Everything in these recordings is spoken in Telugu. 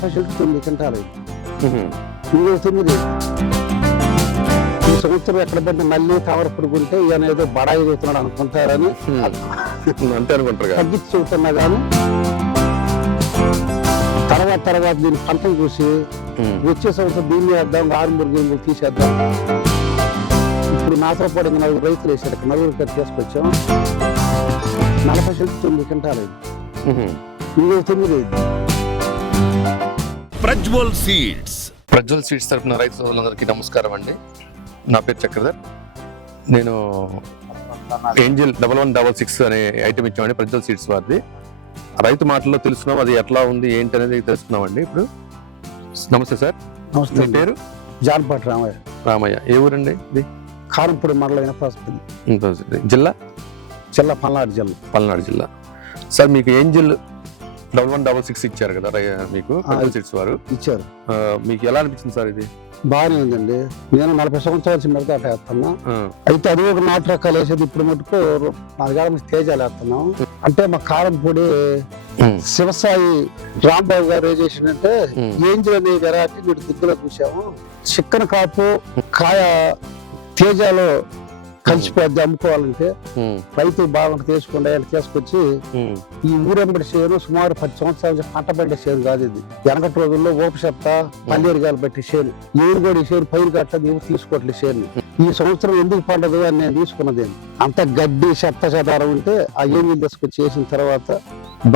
40 సెంట్లు 9 క్వింటాలు. ఇంకో 9 ఈ సంవత్సరం ఎక్కడ పడిన మళ్ళీ కవర్ పురుగుంటే ఈయన ఏదో బడాయి చదువుతున్నాడు అనుకుంటారని అంతే అనుకుంటారు. తగ్గించి చెబుతున్నా కానీ తర్వాత దీని పంటను చూసి వచ్చే సంవత్సరం దీన్ని వేద్దాం, ఆరుమూరు తీసేద్దాం. ఇప్పుడు నాతో పాటు 4 రైతులు వేసారు. 4 తీసుకొచ్చాం. 40 సెంట్లు 9 క్వింటాలు. ఇంకో 9 ప్రజ్వల్ సీడ్స్. ప్రజ్వల్ సీడ్స్ తరఫున రైతు సోదరులందరికీ నమస్కారం అండి. నా పేరు చక్రధర్. నేను ఏంజిల్ 1166 అనే ఐటమ్ ఇచ్చామండి ప్రజ్వల్ సీడ్స్ వారిది. రైతు మాటల్లో తెలుసుకున్నాం, అది ఎట్లా ఉంది ఏంటి అనేది తెలుసుకున్నామండి ఇప్పుడు. నమస్తే సార్. నమస్తే. మీ పేరు? జాన్పాటి రామయ్య. రామయ్య. ఏ ఊరండి ఇది? కారంపూడి మండలం ప్రాస్పతి జిల్లా? పల్నాడు జిల్లా. పల్నాడు జిల్లా. సార్ మీకు ఏంజిల్ 1166 ఇచ్చారు కదా మీకు ప్రజ్వల్ సీడ్స్ వారు ఇచ్చారు. మీకు ఎలా అనిపించింది సార్ ఇది? బాగానే ఉందండి. నేను 40 సంవత్సరాల మిగతా వేస్తున్నా. అయితే అది ఒక నాటు రకాలు వేసేది. ఇప్పుడు మటుకు 4 ఏళ్ళ నుంచి తేజాలు వేస్తున్నాం. అంటే మా కారంపూడి శివసాయి రాంబాబు గారు ఏం చేసిందంటే ఏంజిల్ అనే వెరైటీ మీరు దిగ్గులో చూసాము. చిక్కన కాపు కాయ తేజాలో కలిసిపోద్ది. అమ్ముకోవాలంటే రైతు బాగుంటే తీసుకోండి అని తీసుకొచ్చి ఈ ఊరెంబడి చేను సుమారు 10 సంవత్సరాల నుంచి పంట పడ్డ చేను కాదు ఇది. వెనకటి రోజుల్లో ఓపసెత్త పల్లేరుగాలు పెట్టి చేను ఎవరు కూడా ఈ చేను పైరు కట్టదు, ఎవరు తీసుకోవట్లేదు చేను. ఈ సంవత్సరం ఎందుకు పండదు అని నేను తీసుకున్నది. అంత గడ్డి చెత్త చెదారం ఉంటే ఆ ఏమి తీసుకొచ్చి చేసిన తర్వాత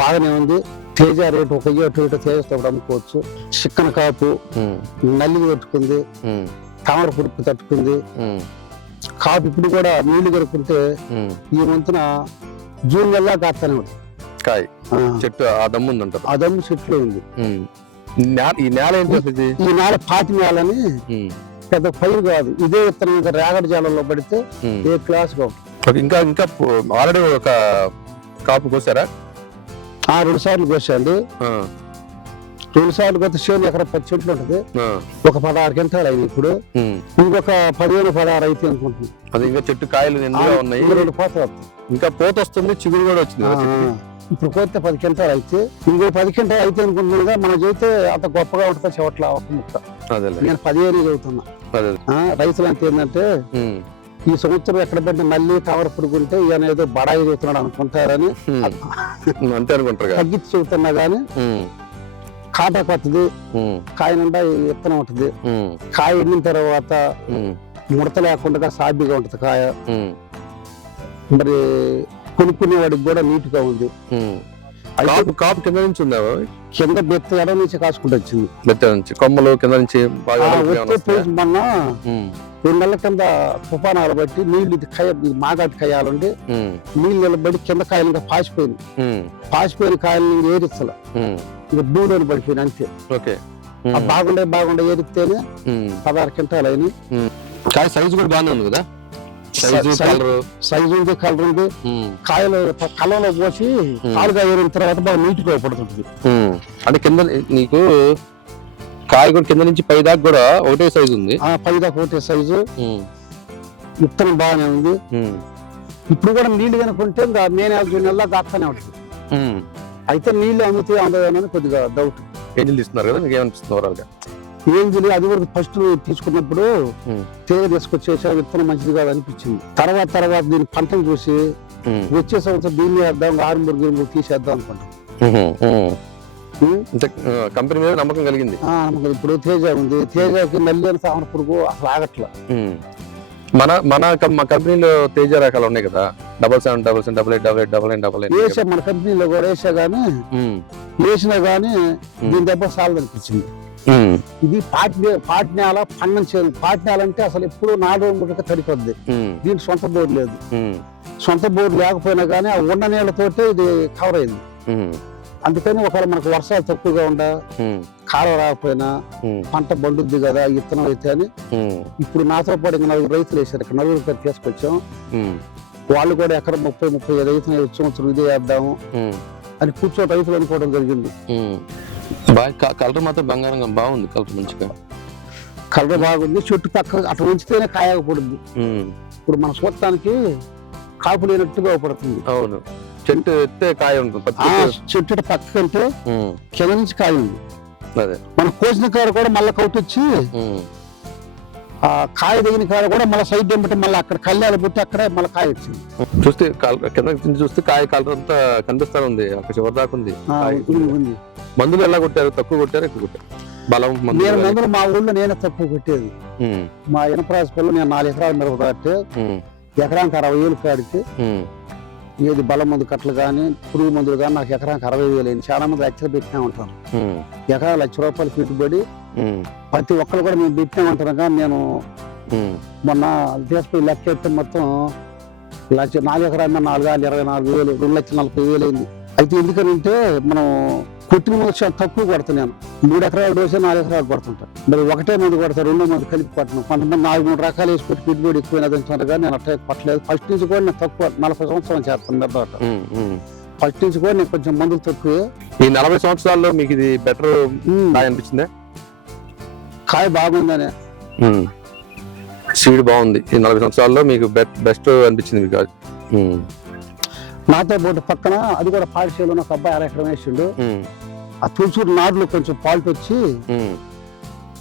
బాగానే ఉంది. తేజ రేటు 1 తేజతో అమ్ముకోవచ్చు. చిక్కన కాపు నల్లి తట్టుకుంది, తామర పురుపు తట్టుకుంది. కాపు ఇప్పుడు కూడా నీళ్లు కలుపుకుంటే ఈ వంతున జూన్ నెల కాస్తానే ఉంటుంది కాయ. చెట్టు ఆ దమ్ము ఉందంటారు. ఆ దమ్ము చెట్లు ఉంది. ఈ నేల ఏంటి? ఈ నేల పాతి నేలని పెద్ద పైరు కాదు. ఇదే విత్తనం ఇంకా రేగడి జాలంలో పడితే ఏ క్లాస్ గా ఉంటుంది. ఇంకా ఇంకా ఆల్రెడీ ఒక కాపు కోసారా? 2 సార్లు కోసండి. 2 సార్లు కొత్త చేను ఎకరా 10 చెట్లు ఉంటుంది. ఒక 16 క్వింటాలు అయింది. ఇప్పుడు ఇంకొక 15-16 అయితే అనుకుంటుంది. అది ఇంకా చెట్టు కాయలు నిండుగా ఉన్నాయి. 2 పోత వస్తుంది. ఇంకా పోత వస్తుంది, చిగురు కూడా వచ్చింది. ఇప్పుడు కోస్తే 10 క్వింటాలు అయితే ఇంకో 10 క్వింటాలు అయితే అనుకుంటున్నా. మనం చదివితే అంత గొప్పగా ఉంటుంది చెవట్ల ఒక ముక్క. నేను 15 చదువుతున్నా. రైతులు అంటే ఏంటంటే ఈ సంవత్సరం ఎక్కడ పడిన మళ్ళీ కవర్ పురుగుంటే ఈయన ఏదో బడాయి చదువుతున్నాడు అనుకుంటారని అంతే అనుకుంటారు. తగ్గించి చెబుతున్నా గానీ కాటా కొత్తది. కాయ నిండా విత్తనం ఉంటుంది. కాయ ఎండిన తర్వాత ముడత లేకుండా సాబిగా ఉంటది కాయ. మరి కొనుక్కునే వాడికి కూడా నీట్ గా ఉంది. కాపు కింద నుంచి ఉందా? కింద బెత్త ఎడ నుంచి కాసుకుంటూ వచ్చింది. బెత్త నుంచి కొమ్మలు కింద నుంచి మొన్న 2 నెలల కింద తుఫానాలు బట్టి నీళ్లు మాగాటి కాయాలండి. నీళ్ళు నిలబడి కింద కాయలు ఇంకా పాసిపోయింది. పాసిపోయిన కాయలు ఏరిచ్చల ఇంకా దూడని పడిపోయింది అంతే. బాగుండే ఏరిస్తేనే 16 క్వింటాలు అయినాయి. కాయ సైజు కూడా బాగానే ఉంది కదా? సైజు ఉంది, కలర్ ఉంది. కాయలు కళ్ళలో పోసి కాలుగా ఏరిన తర్వాత బాగా నీట్గా పడుతుంటుంది. అంటే కింద నీకు కాయ కూడా కింద నుంచి పై దాకా కూడా ఒకటే సైజు ఉంది. పై దాకా ఒకటే సైజు. విత్తనం బాగానే ఉంది. ఇప్పుడు కూడా నీళ్లు కనుకుంటే మే నెల జూన్ నెలలో కాస్తానే ఉంటుంది. అయితే నీళ్లు అమ్మితే అందదని కొద్దిగా డౌట్. ఏంజిల్ తీసుకున్నారు కదా, మీకు ఏమనిపిస్తుంది ఓవరాల్ గా? ఏంజిల్ అది వరకు ఫస్ట్ తీసుకున్నప్పుడు తేగ తీసుకొచ్చేసా విత్తనం మంచిది కాదు అనిపించింది. తర్వాత దీని పంటను చూసి వచ్చే సంవత్సరం దీన్ని వేద్దాం, ఆరుమూరు తీసేద్దాం అనుకుంటాం. కంపెనీ మీద నమ్మకం కలిగింది. ఇప్పుడు తేజ ఉంది. తేజకి నల్లి అని తామర పురుగు అసలు ఆగట్లా. మా కంపెనీలో తేజ రకాలు ఉన్నాయి కదా, 7777 8888 వేసా. మన కంపెనీలో కూడా వేసా గానీ వేసినా గానీ దీని దెబ్బ సాలదు అనిపించింది. ఇది పాటి నేల పన్నం చేయాలి. పాటి నేల అంటే అసలు ఎప్పుడు 4 రోజులు తడిపోద్ది. దీనికి సొంత బోర్డు లేదు. సొంత బోర్డు లేకపోయినా గానీ ఆ ఉన్న నీళ్లతోటే ఇది కవర్ అయింది. అందుకని ఒకవేళ మనకు వర్షాలు తక్కువగా ఉండ కాలం రాకపోయినా పంట బండుద్ది కదా విత్తనం అయితే అని ఇప్పుడు నాతో పాటు 4 రైతులు వేసారు. 4 తీసుకొచ్చాం. వాళ్ళు కూడా ఎకరం 30-35 రైతులు సంవత్సరం ఇదే వేద్దాము అని కూర్చో రైతులు అనుకోవడం జరిగింది. కలర్ మాత్రం బంగారంగా బాగుంది. కలర్ మంచిగా కలర్ బాగుంది. చెట్టు పక్క అట్లా ఉంచితేనే కాయకపోతుంది. ఇప్పుడు మన చూడటానికి కాపు లేనట్టుగా పడుతుంది. అవును, చెట్టు ఎత్తే కాయ ఉంటుంది. చెట్టు పక్క కంటే కింద నుంచి కాయ ఉంది. అదే మనం కోసిన కాడ కూడా మళ్ళీ కౌట్ వచ్చి ఆ కాయ దిగిన కాడ కూడా మళ్ళీ సైడ్ వెంబటి మళ్ళీ అక్కడ కళ్యాణాలు పెట్టి అక్కడే మళ్ళీ కాయ వచ్చింది. చూస్తే కింద నుంచి చూస్తే కాయ కలర్ అంతా కనిపిస్తా ఉంది, అక్కడ చివరి దాకా ఉంది. ఉంది. మందులు ఎలా కొట్టారు? తక్కువ కొట్టారు, ఎక్కువ కొట్టారు? బలం నేను మందులు మా ఊళ్ళో నేనే తక్కువ కొట్టేది. మా ఇనపరాజపల్లి నేను 4 ఎకరాల మిరప కట్టే ఎకరానికి 60,000 కాడికి ఏది బలం మందు కట్టలు కానీ పురుగు మందులు కానీ నాకు ఎకరానికి 60,000 అయింది. చాలా మంది లక్షలు పెట్టినా ఉంటారు. ఎకరా ₹1,00,000 పెట్టుబడి ప్రతి ఒక్కరు కూడా మేము పెట్టినా ఉంటాను. కానీ నేను మొన్న తీసుకుని లెక్క ఎత్తే మొత్తం 4 ఎకరాల 4,24,000 2,40,000 అయింది. అయితే ఎందుకనంటే మనం కొట్టిన మందు చాలా తక్కువ కొడుతున్నాను. 3 ఎకరాల డోసే 4 ఎకరాలు కొడుతుంటాను. మరి ఒకటే మందు కొడతారు, 2 మంది కలిపి కొట్టను. కొంతమంది 4-3 రకాలు వేసి పెట్టి పెట్టుబడి ఎక్కువైనది అంటున్నారు. కానీ నేను అట్లా కొట్టలేదు. ఫస్ట్ నుంచి కూడా నేను తక్కువ 40 సంవత్సరాలు చేస్తాను మిరప. ఫస్ట్ నుంచి కూడా నేను కొంచెం మందులు తక్కువే. ఈ 40 సంవత్సరాల్లో మీకు ఇది బెటర్ అనిపించిందా? కాయ బాగుందనే సీడ్ బాగుంది. ఈ 40 సంవత్సరాల్లో మీకు బెస్ట్ అనిపించింది మీకు? నాతో పాటు పక్కన అది కూడా పాఠశాలలో ఒక అబ్బాయి 60 ఎకరం వేసిండు. ఆ తులసూరు నాడులో కొంచెం ఫాల్ట్ వచ్చి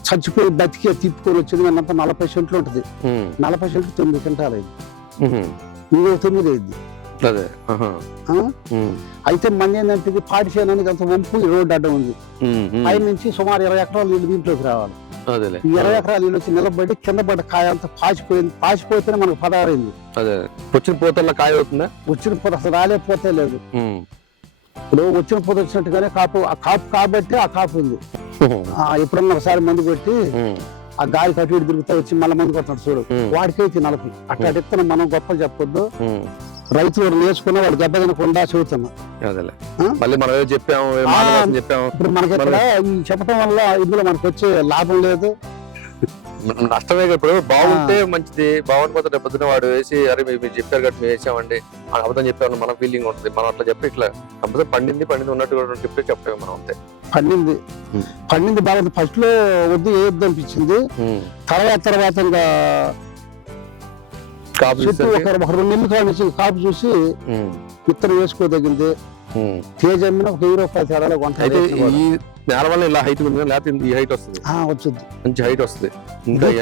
చచ్చిపోయి బతికే తిప్పుకొని వచ్చింది. అన్నంత 40 సెంట్లు ఉంటుంది. 40 సెంట్లు 9 క్వింటాలు అయింది. ఇంకో 9 అయింది. అయితే మన ఏంటంటే పాఠశాల అనేది అంత వంపు రోడ్డు అడ్డం ఉంది. పైన నుంచి సుమారు 20 ఎకరాలు నీళ్ళు దీంట్లోకి రావాలి. ఈ 20 ఎకరాలు నీళ్ళు వచ్చి నిలబడి కింద పడ్డ కాయ అంతా పాచిపోయింది. పాచిపోతేనే మనకు 16 అయింది. వచ్చిన పోతల్లో కాయ అవుతుందా? వచ్చిన పూత అసలు రాలేకపోతే లేదు. ఇప్పుడు వచ్చిన పూత వచ్చినట్టుగానే కాపు, ఆ కాపు కాబట్టి ఆ కాపు ఉంది. ఎప్పుడన్నా ఒకసారి మందు కొట్టి ఆ గాలి కట్టి తిరుగుతా వచ్చి మళ్ళీ మందు కొట్టాడు చూడు, వాడికైతే 40. అట్లా చెప్తున్నా. మనం గొప్పలు చెప్పొద్దు. రైతులు నేర్చుకున్నా వాడు దెబ్బ తినకుండా చెబుతున్నా. ఇప్పుడు మనకి ఇక్కడ ఈ చెప్పడం వల్ల ఇందులో మనకు వచ్చే లాభం లేదు, నష్టమే. ఇప్పుడు బాగుంటే మంచిది, బాగుండిపోతే రేపొద్దున వాడు వేసి అరే మీరు చెప్పారు కాబట్టి మేము వేసామండి అబద్ధం చెప్పారు మన ఫీలింగ్ ఉంటుంది. మనం అట్లా చెప్పి ఇట్లా కంపల్సరీ పండింది ఉన్నట్టు కూడా చెప్పాము మనం. అంతే పండింది బాగుంది. ఫస్ట్ లో వద్దు ఏద్దు అనిపించింది. తర్వాత ఇంకా చెట్టు ఒక 2 నెలల కాడ నుంచి కాపు చూసి విత్తనం వేసుకోదగింది. తేజ అమ్మిన ₹1,000 తేడాలో కొంత. నేల వల్ల ఇలా హైట్ ఉంది, లేకపోతే ఈ హైట్ వస్తుంది, వచ్చింది మంచి హైట్ వస్తుంది.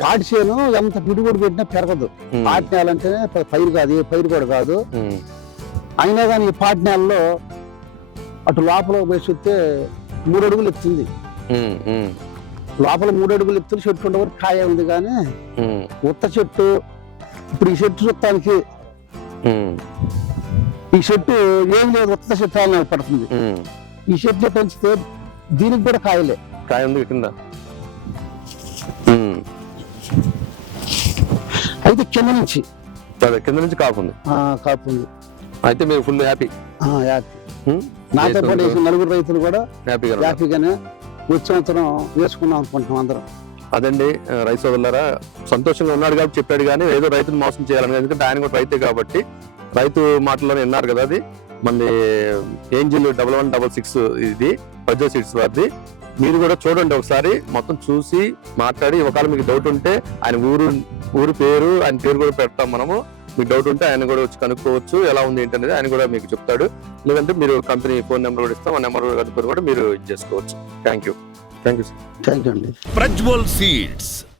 పాటి చేను ఎంత పిడుగుడు పెట్టినా పెరగదు. పాటి నేల అంటేనే పైరు కాదు, ఏ పైరు కూడా కాదు. అయినా కానీ ఈ పాటి నేలలో అటు లోపల పోయి చూస్తే 3 అడుగులు ఎత్తుంది. లోపల 3 అడుగులు ఎత్తులు చెట్టు ఉండే వరకు కాయ ఉంది. కానీ ఉత్త చెట్టు ఇప్పుడు ఈ చెట్టు చుట్టానికి ఈ చెట్టు ఏం లేదు, ఉత్త చెట్టు పడుతుంది. ఈ చెట్టు పెంచితే దీనికి కూడా కాయలే. కాయ ఉంది కింద. అయితే కింద నుంచి కాపు ఉంది. అయితే మీరు ఫుల్ హ్యాపీ. నాతో పాటు వేసిన 4 రైతులు కూడా హ్యాపీగానే వచ్చే సంవత్సరం వేసుకున్నాం అనుకుంటున్నాం అందరం. అదండి రైతు సోదరులారా, సంతోషంగా ఉన్నాడు కాబట్టి చెప్పాడు. కానీ ఏదో రైతును మోసం చేయాలని, ఎందుకంటే ఆయన కూడా రైతే కాబట్టి రైతు మాటల్లోనే విన్నారు కదా. అది మన ఏంజిల్ 1166 ఇది ప్రజ్వల్ సీడ్స్ వారిది. మీరు కూడా చూడండి ఒకసారి, మొత్తం చూసి మాట్లాడి ఒకవేళ మీకు డౌట్ ఉంటే ఆయన ఊరు పేరు, ఆయన పేరు కూడా పెడతాం మనము. మీకు డౌట్ ఉంటే ఆయన కూడా వచ్చి కనుక్కోవచ్చు, ఎలా ఉంది ఏంటి అనేది ఆయన కూడా మీకు చెప్తాడు. లేదంటే మీరు కంపెనీ ఫోన్ నెంబర్ కూడా ఇస్తాం, ఆ నెంబర్ కనుక్కొని కూడా మీరు ఇది చేసుకోవచ్చు. Thank you. థ్యాంక్ యూ అండి. ప్రజ్వల్ సీడ్స్